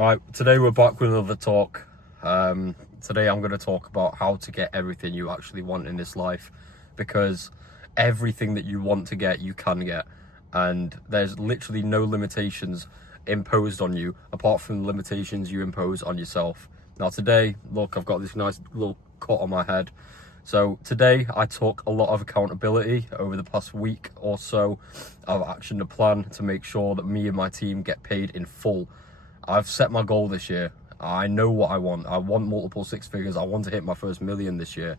Alright, today we're back with another talk. Today I'm going to talk about how to get everything you actually want in this life, because everything that you want to get, you can get. And there's literally no limitations imposed on you apart from the limitations you impose on yourself. Now today, look, I've got this nice little cut on my head. So today I took a lot of accountability over the past week or so. I've actioned a plan to make sure that me and my team get paid in full. I've set my goal this year. I know what I want. I want multiple six figures. I want to hit my first million this year,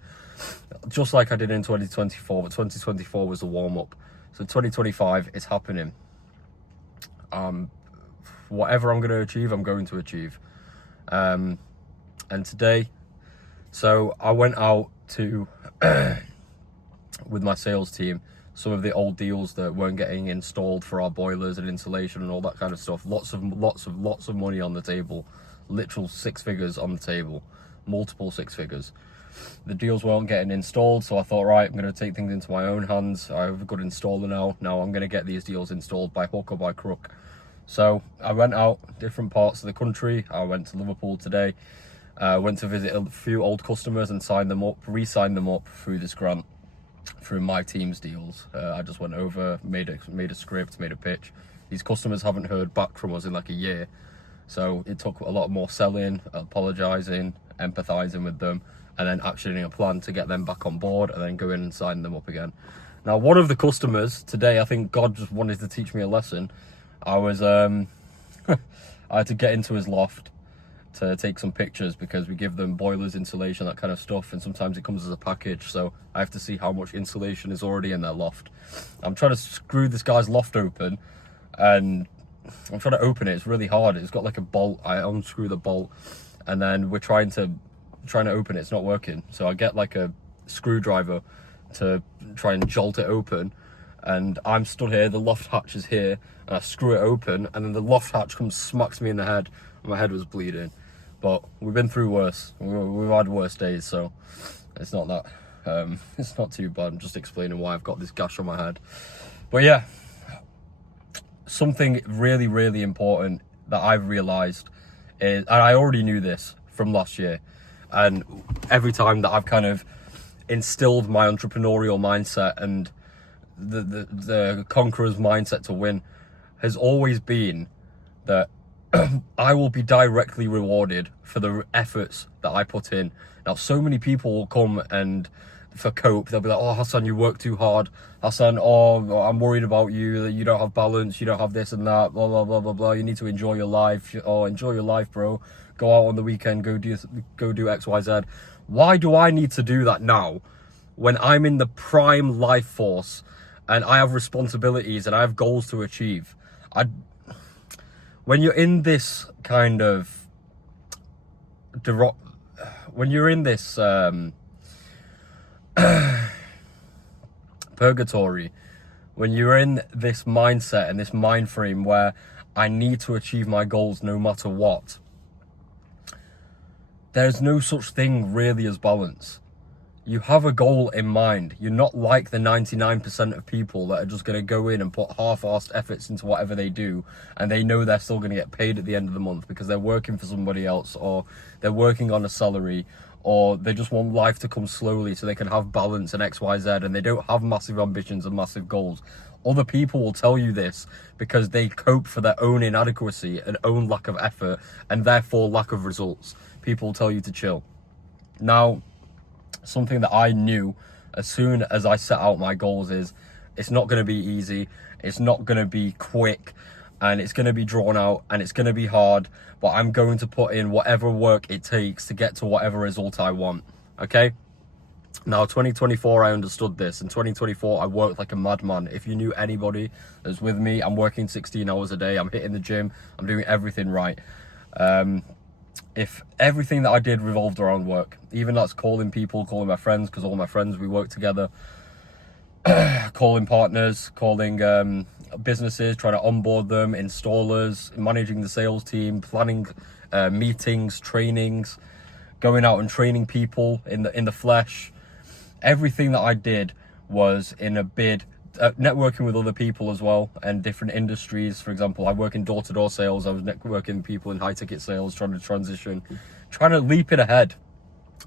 just like I did in 2024, but 2024 was the warm-up. So 2025 is happening. Whatever I'm going to achieve, I'm going to achieve. And today, so I went out to with my sales team, some of the old deals that weren't getting installed for our boilers and insulation and all that kind of stuff. Lots of money on the table, literal six figures on the table, multiple six figures. The deals weren't getting installed, so I thought, right, I'm going to take things into my own hands. I have a good installer now I'm going to get these deals installed by hook or by crook. So I went out different parts of the country. I went to Liverpool today, went to visit a few old customers and re-signed them up through this grant, through my team's deals. I just went over, made a script, made a pitch. These customers haven't heard back from us in like a year, so it took a lot more selling, apologizing, empathizing with them, and then actioning a plan to get them back on board, and then go in and sign them up again. Now, one of the customers today, I think God just wanted to teach me a lesson. I had to get into his loft to take some pictures, because we give them boilers, insulation, that kind of stuff, and sometimes it comes as a package, so I have to see how much insulation is already in their loft. I'm trying to screw this guy's loft open, and I'm trying to open it. It's really hard. It's got like a bolt. I unscrew the bolt, and then we're trying to open it. It's not working, so I get like a screwdriver to try and jolt it open, and I'm stood here, the loft hatch is here, and I screw it open, and then the loft hatch smacks me in the head, and my head was bleeding. But we've been through worse. We've had worse days, so it's not that, it's not too bad. I'm just explaining why I've got this gash on my head. But yeah, something really, really important that I've realized is, and I already knew this from last year, and every time that I've kind of instilled my entrepreneurial mindset and the conqueror's mindset to win, has always been that I will be directly rewarded for the efforts that I put in. Now, so many people will come and for cope, they'll be like, oh, Hassan, you work too hard. Hassan, oh, I'm worried about you, that you don't have balance, you don't have this and that, blah, blah, blah, blah, blah. You need to enjoy your life. Oh, enjoy your life, bro. Go out on the weekend, go do X, Y, Z. Why do I need to do that now when I'm in the prime life force and I have responsibilities and I have goals to achieve? When you're in this kind of when you're in this purgatory, when you're in this mindset and this mind frame where I need to achieve my goals no matter what, there's no such thing really as balance. You have a goal in mind. You're not like the 99% of people that are just going to go in and put half-assed efforts into whatever they do, and they know they're still going to get paid at the end of the month because they're working for somebody else, or they're working on a salary, or they just want life to come slowly so they can have balance and X, Y, Z, and they don't have massive ambitions and massive goals. Other people will tell you this because they cope for their own inadequacy and own lack of effort, and therefore lack of results. People will tell you to chill. Now, something that I knew as soon as I set out my goals is, it's not going to be easy, it's not going to be quick, and it's going to be drawn out, and it's going to be hard, but I'm going to put in whatever work it takes to get to whatever result I want. Okay? Now, 2024, I understood this. In 2024, I worked like a madman. If you knew anybody that's with me, I'm working 16 hours a day, I'm hitting the gym, I'm doing everything right. If everything that I did revolved around work, even that's calling people, calling my friends, because all my friends, we work together, calling partners, calling businesses, trying to onboard them, installers, managing the sales team, planning meetings, trainings, going out and training people in the flesh. Everything that I did was in a bid networking with other people as well, and different industries. For example, I work in door-to-door sales. I was networking with people in high-ticket sales, trying to transition, trying to leap it ahead,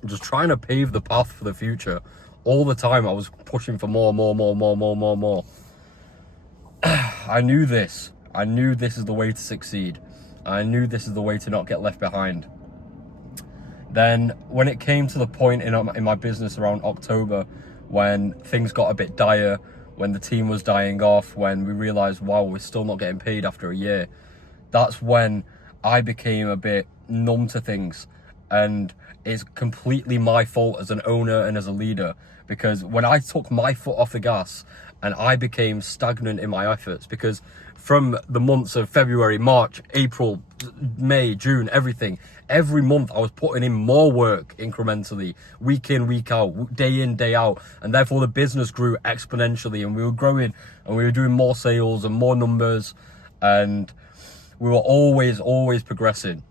just trying to pave the path for the future. All the time I was pushing for more. I knew this. I knew this is the way to succeed. I knew this is the way to not get left behind. Then when it came to the point in my business around October, when things got a bit dire, when the team was dying off, when we realized, wow, we're still not getting paid after a year, that's when I became a bit numb to things. And it's completely my fault as an owner and as a leader, because when I took my foot off the gas and I became stagnant in my efforts, because from the months of February, March, April, May, June, everything, every month I was putting in more work incrementally, week in, week out, day in, day out, and therefore the business grew exponentially, and we were growing and we were doing more sales and more numbers, and we were always progressing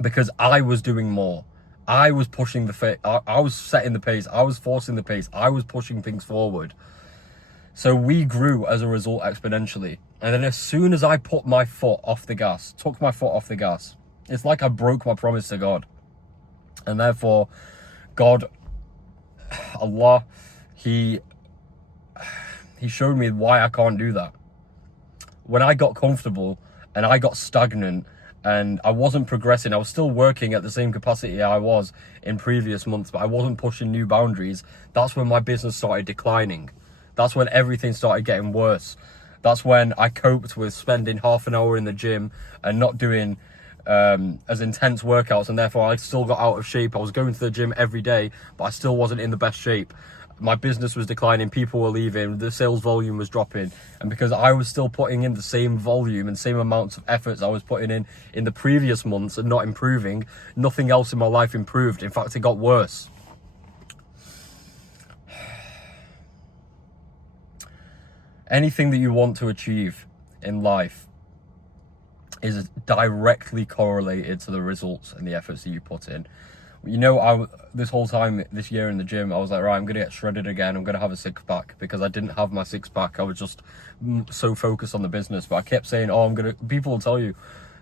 because I was doing more. I was pushing I was setting the pace, I was forcing the pace, I was pushing things forward. So we grew as a result exponentially. And then as soon as I took my foot off the gas, it's like I broke my promise to God. And therefore, God, Allah, He showed me why I can't do that. When I got comfortable and I got stagnant and I wasn't progressing, I was still working at the same capacity I was in previous months, but I wasn't pushing new boundaries. That's when my business started declining. That's when everything started getting worse. That's when I coped with spending half an hour in the gym and not doing as intense workouts, and therefore I still got out of shape. I was going to the gym every day, but I still wasn't in the best shape. My business was declining, people were leaving, the sales volume was dropping, and because I was still putting in the same volume and same amounts of efforts I was putting in the previous months and not improving, nothing else in my life improved. In fact, it got worse. Anything that you want to achieve in life is directly correlated to the results and the efforts that you put in. You know, this whole time this year in the gym, I was like, right, I'm going to get shredded again. I'm going to have a six-pack, because I didn't have my six-pack. I was just so focused on the business. But I kept saying, people will tell you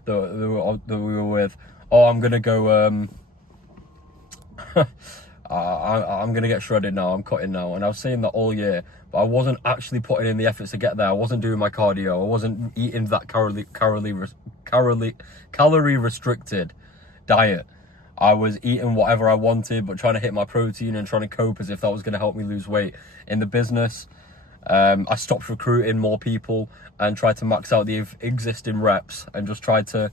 that we were with, I'm going to go, I'm going to get shredded now, I'm cutting now. And I was saying that all year, but I wasn't actually putting in the efforts to get there. I wasn't doing my cardio. I wasn't eating that calorie restricted diet. I was eating whatever I wanted, but trying to hit my protein and trying to cope as if that was going to help me lose weight. In the business, I stopped recruiting more people and tried to max out the existing reps and just tried to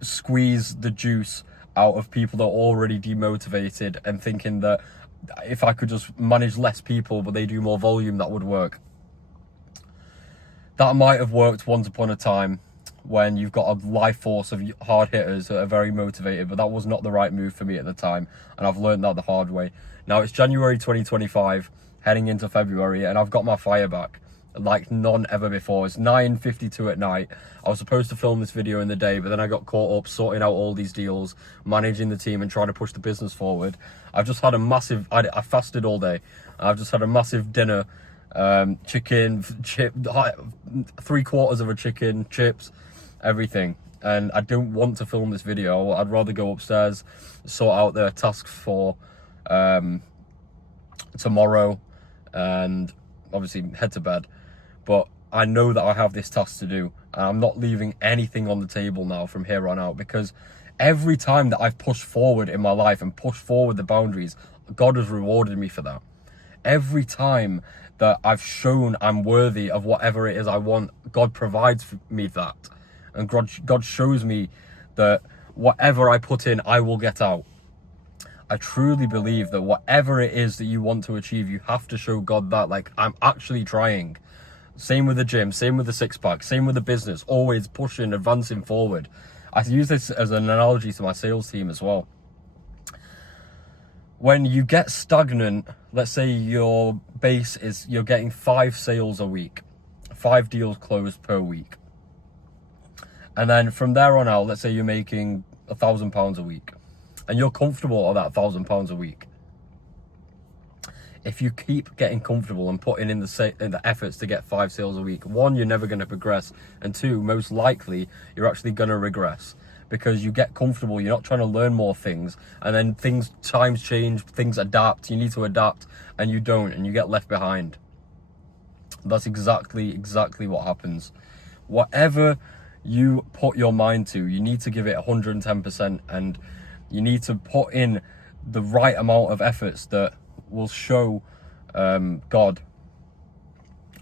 squeeze the juice out of people that are already demotivated, and thinking that if I could just manage less people but they do more volume, that would work. That might have worked once upon a time when you've got a life force of hard hitters that are very motivated, but that was not the right move for me at the time, and I've learned that the hard way. Now it's January 2025, heading into February, and I've got my fire back like none ever before. It's 9:52 at night. I was supposed to film this video in the day, but then I got caught up sorting out all these deals, managing the team and trying to push the business forward. I've just had a massive, I fasted all day. I've just had a massive dinner, chicken, chip, 3/4 of a chicken, chips, everything. And I don't want to film this video. I'd rather go upstairs, sort out the tasks for tomorrow, and obviously head to bed. But I know that I have this task to do, and I'm not leaving anything on the table now from here on out, because every time that I've pushed forward in my life and pushed forward the boundaries, God has rewarded me for that. Every time that I've shown I'm worthy of whatever it is I want, God provides for me that. And God shows me that whatever I put in, I will get out. I truly believe that whatever it is that you want to achieve, you have to show God that, like, I'm actually trying. Same with the gym, same with the six-pack, same with the business, always pushing, advancing forward. I use this as an analogy to my sales team as well. When you get stagnant, let's say your base is you're getting 5 sales a week, 5 deals closed per week. And then from there on out, let's say you're making £1,000 a week, and you're comfortable at that £1,000 a week. if you keep getting comfortable and putting in the efforts to get 5 sales a week, one, you're never going to progress, and two, most likely you're actually going to regress, because you get comfortable, you're not trying to learn more things, and then times change, things adapt, you need to adapt, and you don't, and you get left behind. That's exactly what happens. Whatever you put your mind to, you need to give it 110%, and you need to put in the right amount of efforts that will show God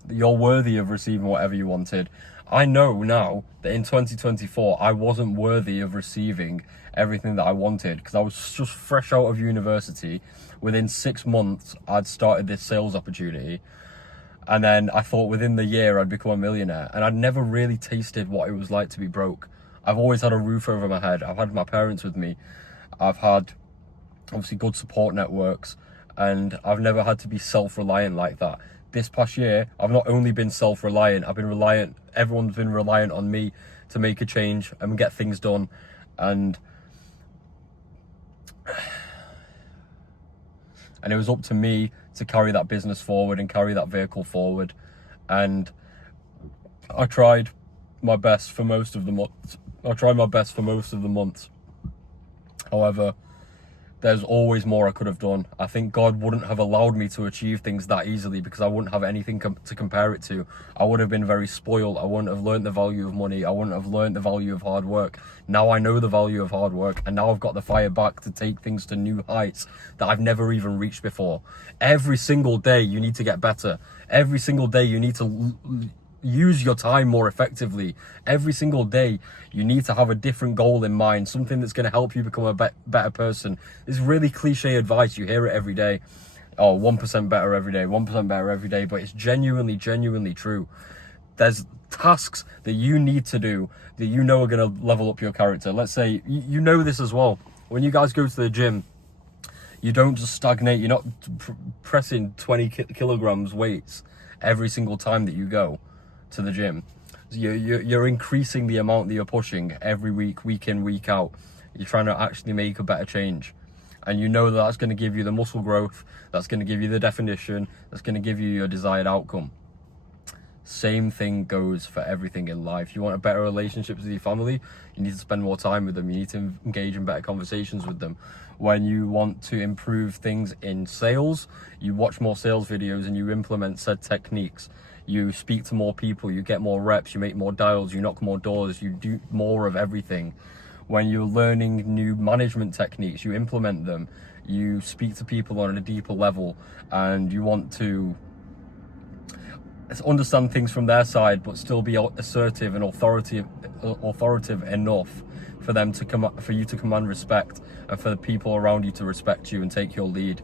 that you're worthy of receiving whatever you wanted. I know now that in 2024 I wasn't worthy of receiving everything that I wanted, because I was just fresh out of university. Within 6 months I'd started this sales opportunity, and then I thought within the year I'd become a millionaire, and I'd never really tasted what it was like to be broke. I've always had a roof over my head. I've had my parents with me. I've had obviously good support networks, and I've never had to be self-reliant like that. This past year, I've not only been self-reliant, I've been reliant, everyone's been reliant on me to make a change and get things done. And it was up to me to carry that business forward and carry that vehicle forward. And I tried my best for most of the months. However, there's always more I could have done. I think God wouldn't have allowed me to achieve things that easily, because I wouldn't have anything to compare it to. I would have been very spoiled. I wouldn't have learned the value of money. I wouldn't have learned the value of hard work. Now I know the value of hard work, and now I've got the fire back to take things to new heights that I've never even reached before. Every single day you need to get better. Every single day you need to use your time more effectively. Every single day you need to have a different goal in mind, something that's going to help you become a better person. It's really cliche advice, you hear it every day. Oh, 1% better every day, 1% better every day, but it's genuinely true. There's tasks that you need to do that you know are going to level up your character. Let's say, you know this as well, when you guys go to the gym, you don't just stagnate. You're not pressing 20 kilograms weights every single time that you go to the gym. You're increasing the amount that you're pushing every week in, week out. You're trying to actually make a better change, and you know that's going to give you the muscle growth, that's going to give you the definition, that's going to give you your desired outcome. Same thing goes for everything in life. You want a better relationship with your family, you need to spend more time with them. You need to engage in better conversations with them. When you want to improve things in sales, you watch more sales videos and you implement said techniques. You speak to more people, you get more reps, you make more dials, you knock more doors, you do more of everything. When you're learning new management techniques, you implement them. You speak to people on a deeper level, and you want to understand things from their side, but still be assertive and authoritative enough for you to command respect, and for the people around you to respect you and take your lead.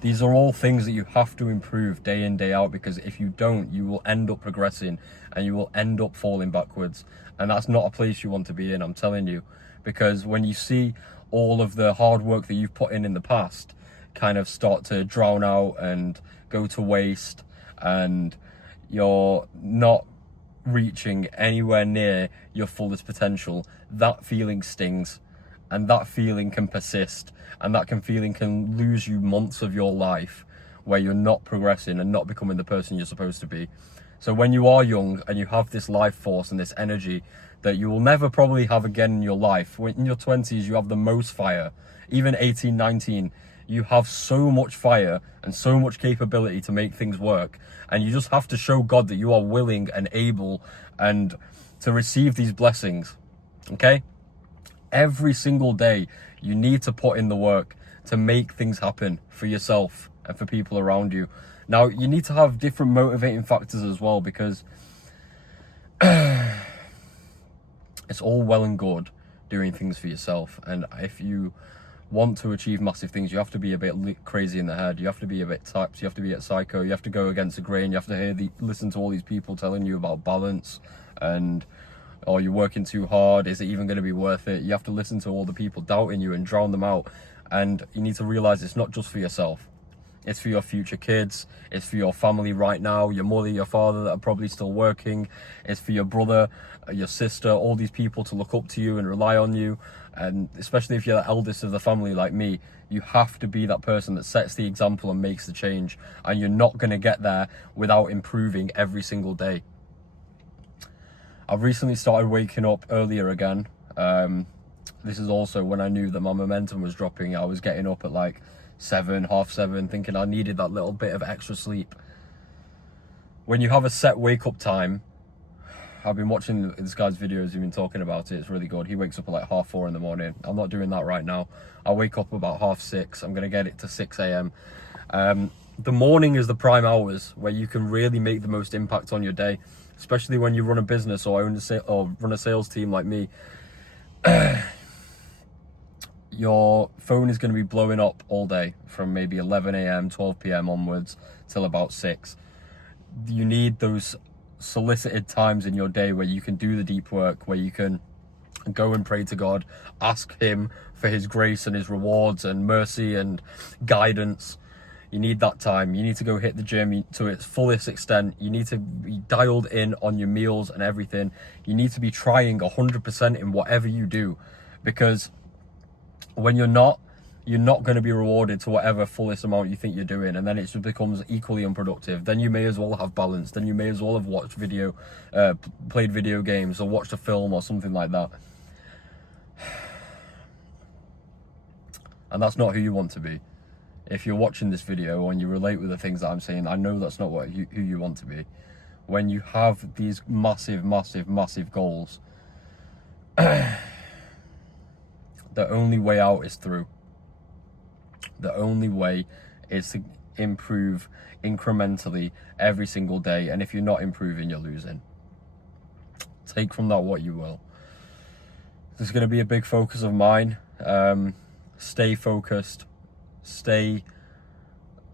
These are all things that you have to improve day in, day out, because if you don't, you will end up progressing and you will end up falling backwards. And that's not a place you want to be in, I'm telling you. Because when you see all of the hard work that you've put in the past kind of start to drown out and go to waste, and you're not reaching anywhere near your fullest potential, that feeling stings, and that feeling can persist, and that feeling can lose you months of your life where you're not progressing and not becoming the person you're supposed to be. So when you are young and you have this life force and this energy that you will never probably have again in your life, when in your 20s you have the most fire, even 18, 19, you have so much fire and so much capability to make things work, and you just have to show God that you are willing and able and to receive these blessings. Okay? Every single day you need to put in the work to make things happen for yourself and for people around you. Now, you need to have different motivating factors as well, because it's all well and good doing things for yourself, and if you want to achieve massive things, you have to be a bit crazy in the head, you have to be a bit typed, you have to be a psycho, you have to go against the grain, you have to listen to all these people telling you about balance and, oh, you're working too hard, is it even going to be worth it? You have to listen to all the people doubting you and drown them out. And you need to realize it's not just for yourself, It's for your future kids. It's for your family right now, your mother, your father that are probably still working. It's for your brother, your sister, all these people to look up to you and rely on you. And especially if you're the eldest of the family like me, you have to be that person that sets the example and makes the change. And you're not going to get there without improving every single day. I've recently started waking up earlier again. This is also when I knew that my momentum was dropping. I was getting up at like 7, half 7, thinking I needed that little bit of extra sleep. When you have a set wake up time, I've been watching this guy's videos, he's been talking about it, it's really good. He wakes up at like 4:30 in the morning. I'm not doing that right now. I wake up about 6:30. I'm gonna get it to 6 a.m. The morning is the prime hours where you can really make the most impact on your day, especially when you run a business or run a sales team like me. Your phone is going to be blowing up all day from maybe 11 a.m, 12 p.m. onwards till about 6. You need those solicited times in your day where you can do the deep work, where you can go and pray to God, ask him for his grace and his rewards and mercy and guidance. You need that time. You need to go hit the gym to its fullest extent. You need to be dialed in on your meals and everything. You need to be trying 100% in whatever you do, because when you're not going to be rewarded to whatever fullest amount you think you're doing, and then it just becomes equally unproductive. Then you may as well have balance. Then you may as well have watched played video games or watched a film or something like that. And that's not who you want to be. If you're watching this video and you relate with the things that I'm saying, I know that's not who you want to be. When you have these massive, massive, massive goals, the only way out is through. The only way is to improve incrementally every single day. And if you're not improving, you're losing. Take from that what you will. This is going to be a big focus of mine. Stay focused. Stay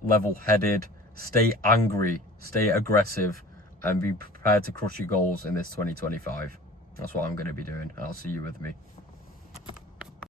level-headed. Stay angry. Stay aggressive. And be prepared to crush your goals in this 2025. That's what I'm going to be doing. I'll see you with me.